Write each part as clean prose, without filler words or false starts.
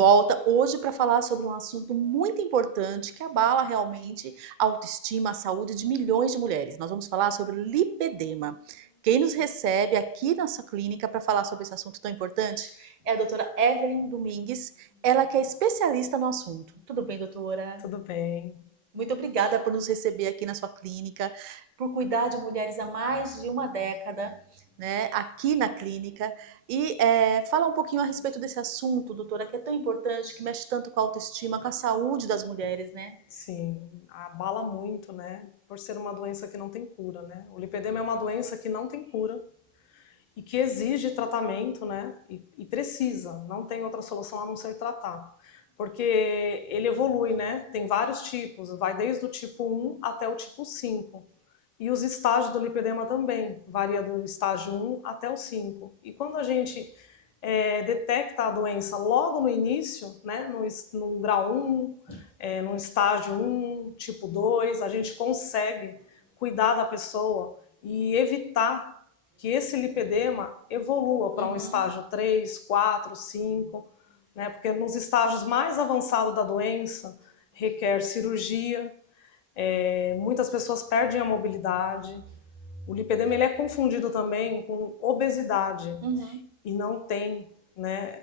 volta hoje para falar sobre um assunto muito importante que abala realmente a autoestima, a saúde de milhões de mulheres. Nós vamos falar sobre lipedema. Quem nos recebe aqui na nossa clínica para falar sobre esse assunto tão importante é a doutora Evelyn Domingues, ela que é especialista no assunto. Tudo bem, doutora? Tudo bem. Muito obrigada por nos receber aqui na sua clínica, por cuidar de mulheres há mais de uma década, né, aqui na clínica. E fala um pouquinho a respeito desse assunto, doutora, que é tão importante, que mexe tanto com a autoestima, com a saúde das mulheres, né? Sim, abala muito, né? Por ser uma doença que não tem cura, né? O lipedema é uma doença que não tem cura e que exige tratamento, né? E precisa, não tem outra solução a não ser tratar. Porque ele evolui, né? Tem vários tipos, vai desde o tipo 1 até o tipo 5. E os estágios do lipedema também, varia do estágio 1 até o 5. E quando a gente detecta a doença logo no início, né, no grau 1, no estágio 1, tipo 2, a gente consegue cuidar da pessoa e evitar que esse lipedema evolua para um estágio 3, 4, 5, né, porque nos estágios mais avançados da doença requer cirurgia, muitas pessoas perdem a mobilidade. O lipedema ele é confundido também com obesidade e não tem, né,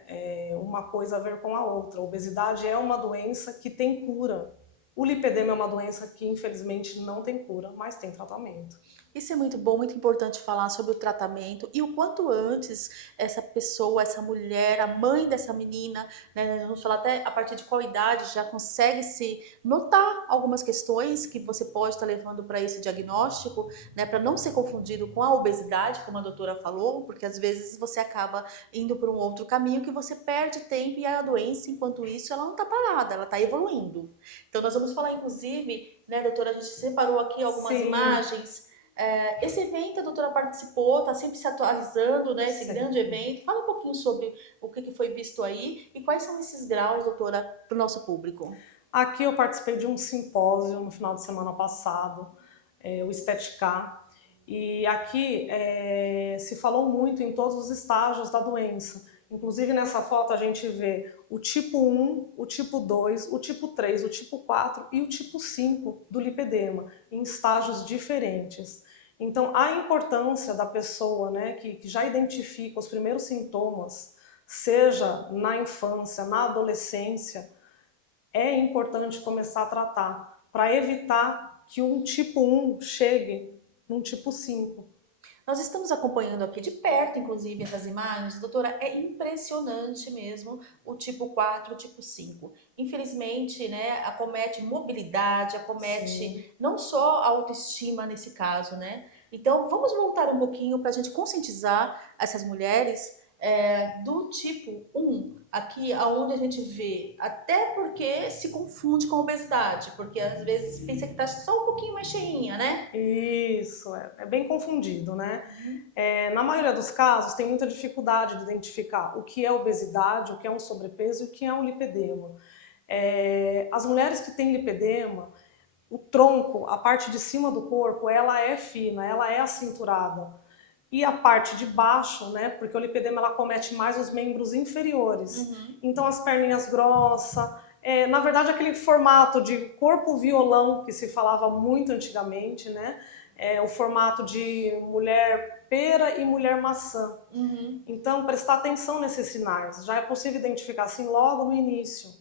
uma coisa a ver com a outra. A obesidade é uma doença que tem cura. O lipedema é uma doença que infelizmente não tem cura, mas tem tratamento. Isso é muito bom, muito importante falar sobre o tratamento e o quanto antes essa pessoa, essa mulher, a mãe dessa menina, né, nós vamos falar até a partir de qual idade já consegue se notar algumas questões que você pode estar levando para esse diagnóstico, né, para não ser confundido com a obesidade, como a doutora falou, porque às vezes você acaba indo por um outro caminho que você perde tempo e a doença, enquanto isso, ela não está parada, ela está evoluindo. Então nós vamos falar inclusive, né, doutora, a gente separou aqui algumas Sim, imagens. Esse evento a doutora participou, está sempre se atualizando, né? Esse grande sim. evento. Fala um pouquinho sobre o que foi visto aí e quais são esses graus, doutora, para o nosso público. Aqui eu participei de um simpósio no final de semana passado, o Esteticá, e aqui se falou muito em todos os estágios da doença. Inclusive nessa foto a gente vê o tipo 1, o tipo 2, o tipo 3, o tipo 4 e o tipo 5 do lipedema, em estágios diferentes. Então a importância da pessoa, né, que já identifica os primeiros sintomas, seja na infância, na adolescência, é importante começar a tratar para evitar que um tipo 1 chegue num tipo 5. Nós estamos acompanhando aqui de perto, inclusive, essas imagens. Doutora, é impressionante mesmo o tipo 4, o tipo 5. Infelizmente, né, acomete mobilidade, Sim. acomete não só a autoestima nesse caso, né? Então, vamos voltar um pouquinho para a gente conscientizar essas mulheres do tipo 1, aqui aonde a gente vê, até porque se confunde com a obesidade, porque às vezes pensa que está só um pouquinho mais cheinha, né? Isso, é bem confundido, né? Na maioria dos casos, tem muita dificuldade de identificar o que é obesidade, o que é um sobrepeso e o que é um lipedema. As mulheres que têm lipedema, o tronco, a parte de cima do corpo, ela é fina, ela é acinturada. E a parte de baixo, né, porque o lipedema ela comete mais os membros inferiores. Então as perninhas grossas, na verdade aquele formato de corpo violão que se falava muito antigamente, né, o formato de mulher pera e mulher maçã. Então prestar atenção nesses sinais, já é possível identificar assim logo no início,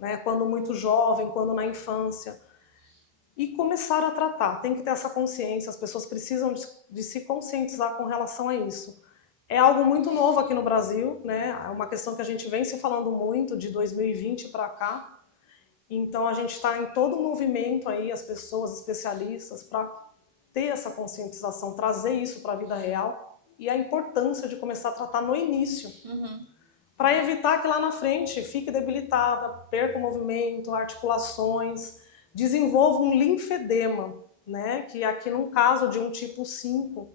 né, quando muito jovem, quando na infância. E começar a tratar, tem que ter essa consciência, as pessoas precisam de se conscientizar com relação a isso. É algo muito novo aqui no Brasil, né? É uma questão que a gente vem se falando muito de 2020 para cá. Então a gente está em todo o movimento aí, as pessoas, especialistas, para ter essa conscientização, trazer isso para a vida real e a importância de começar a tratar no início, para evitar que lá na frente fique debilitada, perca o movimento, articulações, desenvolva um linfedema, né? Que aqui no caso de um tipo 5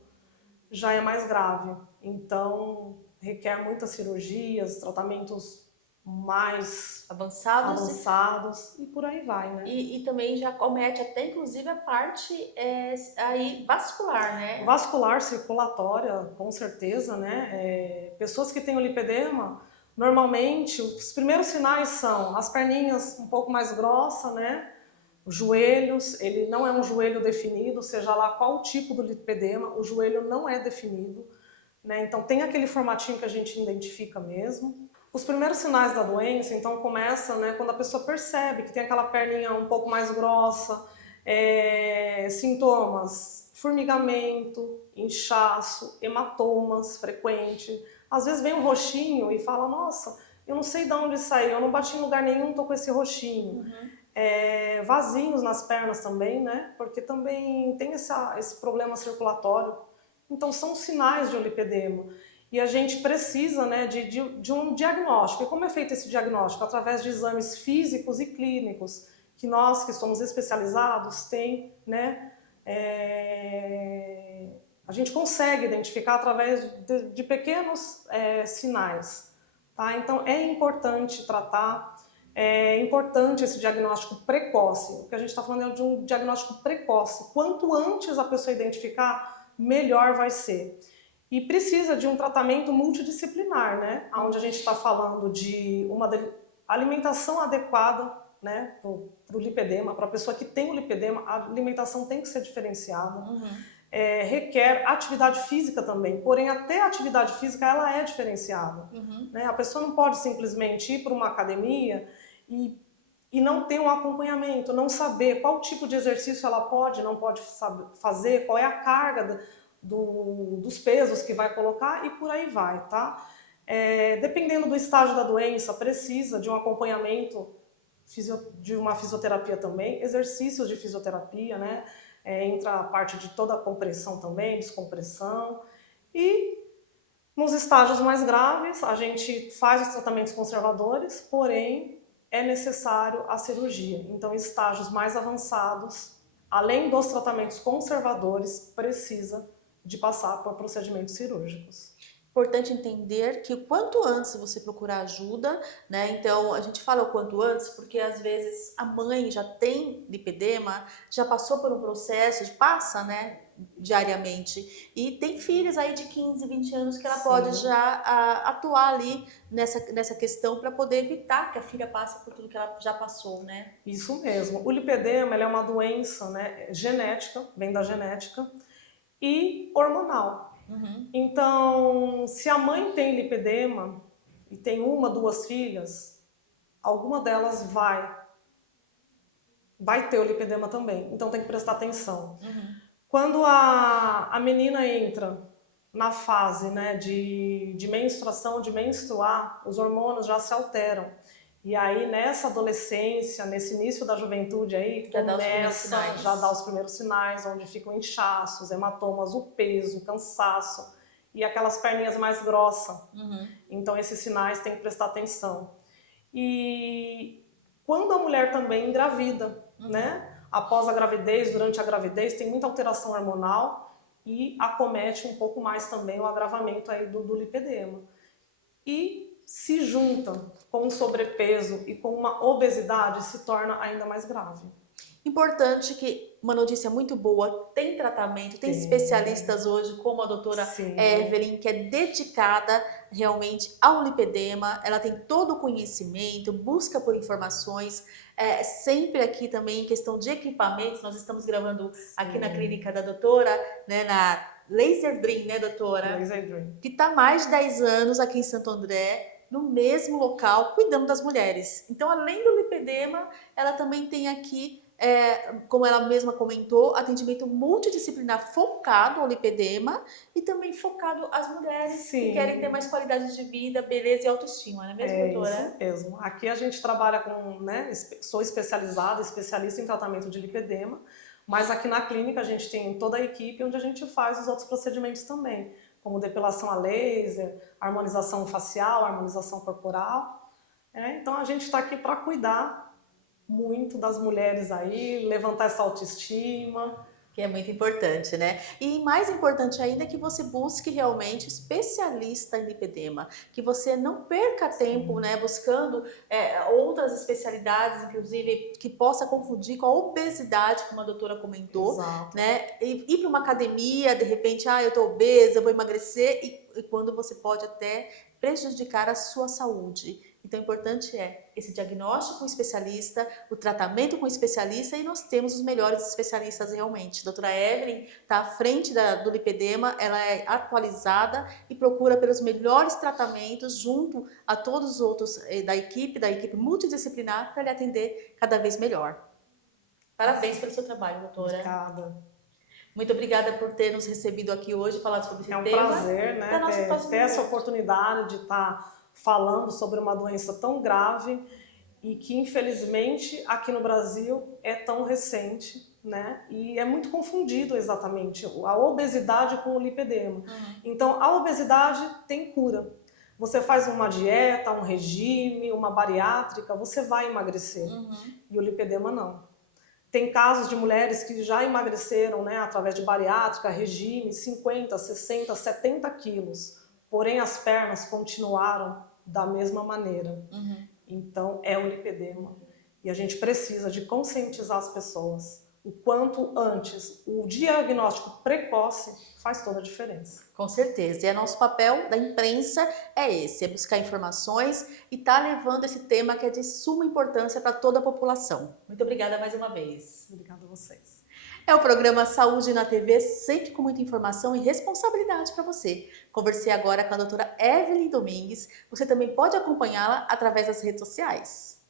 já é mais grave. Então requer muitas cirurgias, tratamentos mais Avançados avançados e por aí vai, né? e também já comete até inclusive a parte aí vascular, né? Vascular circulatória, com certeza, né? Pessoas que têm o lipedema, Normalmente, os primeiros sinais são as perninhas um pouco mais grossas, né? Os joelhos, ele não é um joelho definido, seja lá qual o tipo do lipedema, o joelho não é definido, né? Então tem aquele formatinho que a gente identifica mesmo. Os primeiros sinais da doença, então, começam, né, quando a pessoa percebe que tem aquela perninha um pouco mais grossa, sintomas, formigamento, inchaço, hematomas frequente. Às vezes vem um roxinho e fala, nossa, eu não sei de onde saiu, eu não bati em lugar nenhum, tô com esse roxinho. Vasinhos nas pernas também, né? Porque também tem esse problema circulatório. Então são sinais de um lipedema. E a gente precisa, né, de um diagnóstico. E como é feito esse diagnóstico? Através de exames físicos e clínicos, que nós que somos especializados tem, né? A gente consegue identificar através de pequenos sinais. Tá? Então é importante tratar. É importante esse diagnóstico precoce. O que a gente está falando é de um diagnóstico precoce. Quanto antes a pessoa identificar, melhor vai ser. E precisa de um tratamento multidisciplinar, né? Onde a gente está falando de uma alimentação adequada, né, para o lipedema, para a pessoa que tem o lipedema, a alimentação tem que ser diferenciada. Requer atividade física também, porém até a atividade física ela é diferenciada. Né? A pessoa não pode simplesmente ir para uma academia e não ter um acompanhamento, não saber qual tipo de exercício ela pode, não pode fazer, qual é a carga dos pesos que vai colocar e por aí vai, tá? Dependendo do estágio da doença, precisa de um acompanhamento de uma fisioterapia também, exercícios de fisioterapia, né? Entra a parte de toda a compressão também, descompressão. E nos estágios mais graves, a gente faz os tratamentos conservadores, porém é necessário a cirurgia. Então, em estágios mais avançados, além dos tratamentos conservadores, precisa de passar por procedimentos cirúrgicos. Importante entender que o quanto antes você procurar ajuda, né? Então a gente fala o quanto antes porque às vezes a mãe já tem lipedema, já passou por um processo, passa, né? Diariamente e tem filhos aí de 15, 20 anos que ela Sim. pode já atuar ali nessa questão para poder evitar que a filha passe por tudo que ela já passou, né? Isso mesmo. O lipedema ele é uma doença, né, genética, vem da genética e hormonal. Então, se a mãe tem lipedema e tem uma, duas filhas, alguma delas vai ter o lipedema também. Então tem que prestar atenção. Quando a menina entra na fase, né, de menstruação, de menstruar, os hormônios já se alteram. E aí nessa adolescência, nesse início da juventude aí, já dá os primeiros sinais, onde ficam inchaços, hematomas, o peso, o cansaço e aquelas perninhas mais grossas. Então esses sinais tem que prestar atenção. E quando a mulher também engravida, né? Após a gravidez, durante a gravidez, tem muita alteração hormonal e acomete um pouco mais também o agravamento aí do lipedema. E se junta com o sobrepeso e com uma obesidade, se torna ainda mais grave. Importante que uma notícia muito boa, tem tratamento, tem especialistas hoje, como a doutora Evelyn, que é dedicada realmente ao lipedema, ela tem todo o conhecimento, busca por informações, sempre aqui também em questão de equipamentos, nós estamos gravando aqui na clínica da doutora, né, na Laser Dream, né, doutora? Laser Dream. Que está há mais de 10 anos aqui em Santo André, no mesmo local, cuidando das mulheres. Então, além do lipedema, ela também tem aqui como ela mesma comentou, atendimento multidisciplinar focado ao lipedema e também focado às mulheres que querem ter mais qualidade de vida, beleza e autoestima, não é mesmo, doutora? Isso mesmo. Aqui a gente trabalha com, né, sou especialista em tratamento de lipedema, mas aqui na clínica a gente tem toda a equipe onde a gente faz os outros procedimentos também, como depilação a laser, harmonização facial, harmonização corporal. Então a gente está aqui para cuidar muito das mulheres aí, levantar essa autoestima. Que é muito importante, né? E mais importante ainda é que você busque realmente especialista em lipedema, que você não perca tempo, né, buscando outras especialidades, inclusive, que possa confundir com a obesidade, como a doutora comentou. Exato. Né? E ir para uma academia, de repente, eu tô obesa, vou emagrecer, e quando você pode até prejudicar a sua saúde. Então, o importante é esse diagnóstico com o especialista, o tratamento com o especialista, e nós temos os melhores especialistas realmente. A doutora Evelyn está à frente do lipedema, ela é atualizada e procura pelos melhores tratamentos junto a todos os outros da equipe multidisciplinar, para lhe atender cada vez melhor. Parabéns pelo seu trabalho, doutora. Obrigada. Muito obrigada por ter nos recebido aqui hoje, falar sobre esse tema. É um prazer, né, ter essa oportunidade de estar falando sobre uma doença tão grave e que, infelizmente, aqui no Brasil é tão recente, né? E é muito confundido exatamente a obesidade com o lipedema. Então, a obesidade tem cura. Você faz uma dieta, um regime, uma bariátrica, você vai emagrecer. E o lipedema não. Tem casos de mulheres que já emagreceram, né, através de bariátrica, regime, 50, 60, 70 quilos. Porém, as pernas continuaram da mesma maneira. Então, é o lipedema. E a gente precisa de conscientizar as pessoas. O quanto antes, o diagnóstico precoce faz toda a diferença. Com certeza. E nosso papel da imprensa é esse, é buscar informações e estar levando esse tema que é de suma importância para toda a população. Muito obrigada mais uma vez. Obrigada a vocês. É o programa Saúde na TV, sempre com muita informação e responsabilidade para você. Conversei agora com a doutora Evelyn Domingues. Você também pode acompanhá-la através das redes sociais.